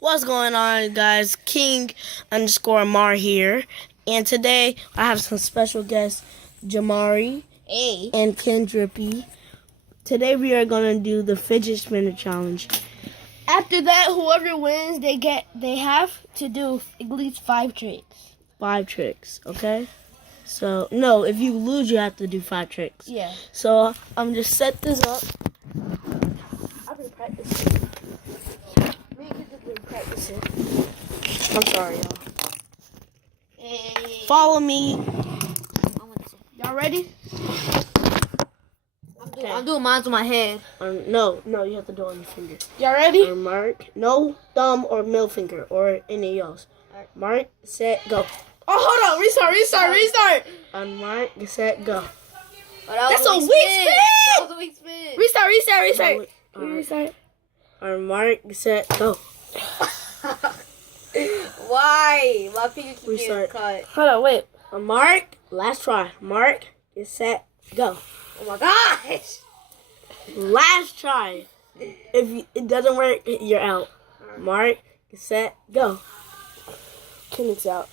What's going on, guys? King_Mar here, and today I have some special guests, Jamari and Kendrippy. Today we are gonna do the fidget spinner challenge. After that, whoever wins, they have to do at least 5 tricks. 5 tricks, okay? So no, if you lose, you have to do 5 tricks. Yeah. So I'm just set this up. I've been practicing. I'm sorry, y'all. Hey. Follow me. Y'all ready? I'm doing mine on my head. No, you have to do it on your finger. Y'all ready? Mark, no thumb or middle finger or any else. Right. Mark, set, go. Oh, hold on. Restart. On mark, set, go. Oh, that's a weak spin. That was a weak spin. Restart. No, restart. On mark, set, go. Why? My finger keeps getting cut. Hold on, wait. On mark, last try. Mark, get set, go. Oh my gosh. Last try. If it doesn't work, you're out. Mark, get set, go. Kendrick's out.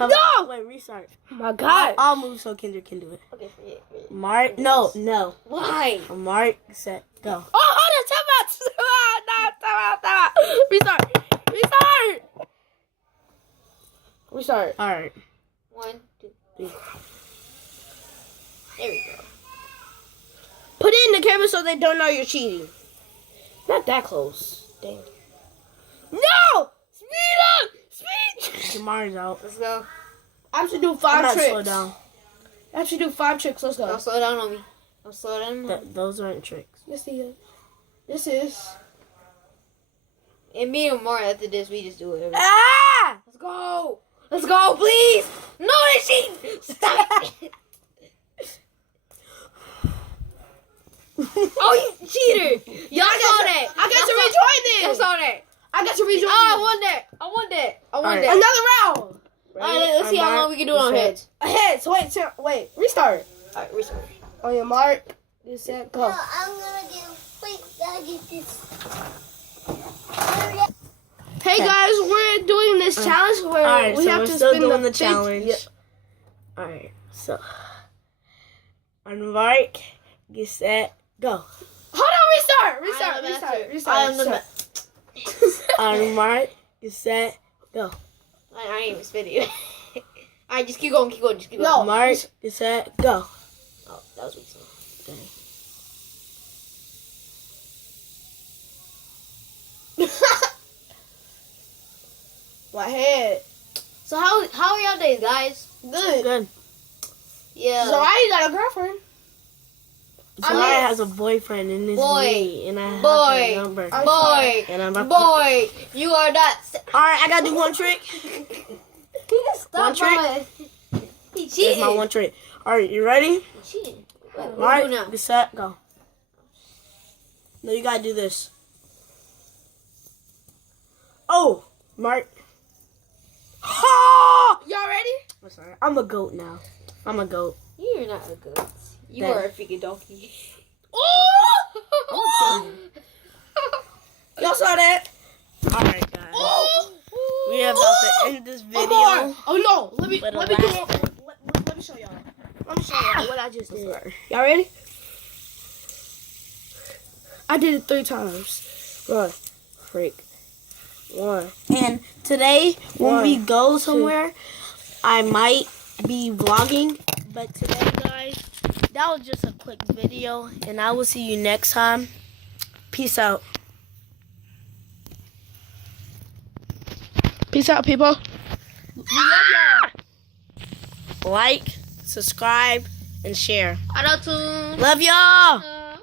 No! Wait, restart. Oh my God. I'll move so Kendrick can do it. Okay, forget. Mark, no. Why? Mark, set, go. Oh, hold on, time out. Restart. All right. 1, 2, 3. There we go. Put it in the camera so they don't know you're cheating. Not that close. Dang. No! Speed up! Speed! Jamari's out. Let's go. I have to do 5 tricks. Slow down. I have to do 5 tricks. Let's go. Don't slow down on me. Don't slow down on me. Those aren't tricks. Yes, they is. This is. And me and Mar after this, we just do it. Ah! Let's go, please. No, they cheating. Stop it. Oh, you cheater. Y'all saw that. I got to rejoin this. Y'all saw that. I got to rejoin I won that. Right. Another round. All right, let's see how long we can do it on heads. Heads. Wait. Restart. All right, restart. On your mark, get set, go. No, I'm gonna do. Wait, I get this. Hey guys, we're doing this challenge where we have to spin the challenge. Yep. All right, so on mark, get set, go. Hold on, restart. On mark, get set, go. I ain't even spinning. All right, just keep going. No, mark, get set, go. Oh, that was weak. Dang. My head. So how are y'all days, guys? Good. Yeah. So I got a girlfriend. Jamari has a boyfriend in this me, and I have her number. Boy, you are not. All right, I gotta do one trick. One trick. He cheated. That's my one trick. All right, you ready? He cheated. All right, get set, go. No, you gotta do this. Oh, Mark. Y'all ready? I'm sorry. I'm a goat now. I'm a goat. You're not a goat. You are a freaking donkey. Oh! Y'all saw that? Alright, guys. We are about to end this video. Oh no! Let me show y'all. Let me show y'all what I just did. Y'all ready? I did it 3 times. One. And today, when we go somewhere, I might be vlogging. But today, guys, that was just a quick video. And I will see you next time. Peace out. Peace out, people. We love y'all. Like, subscribe, and share. Love y'all.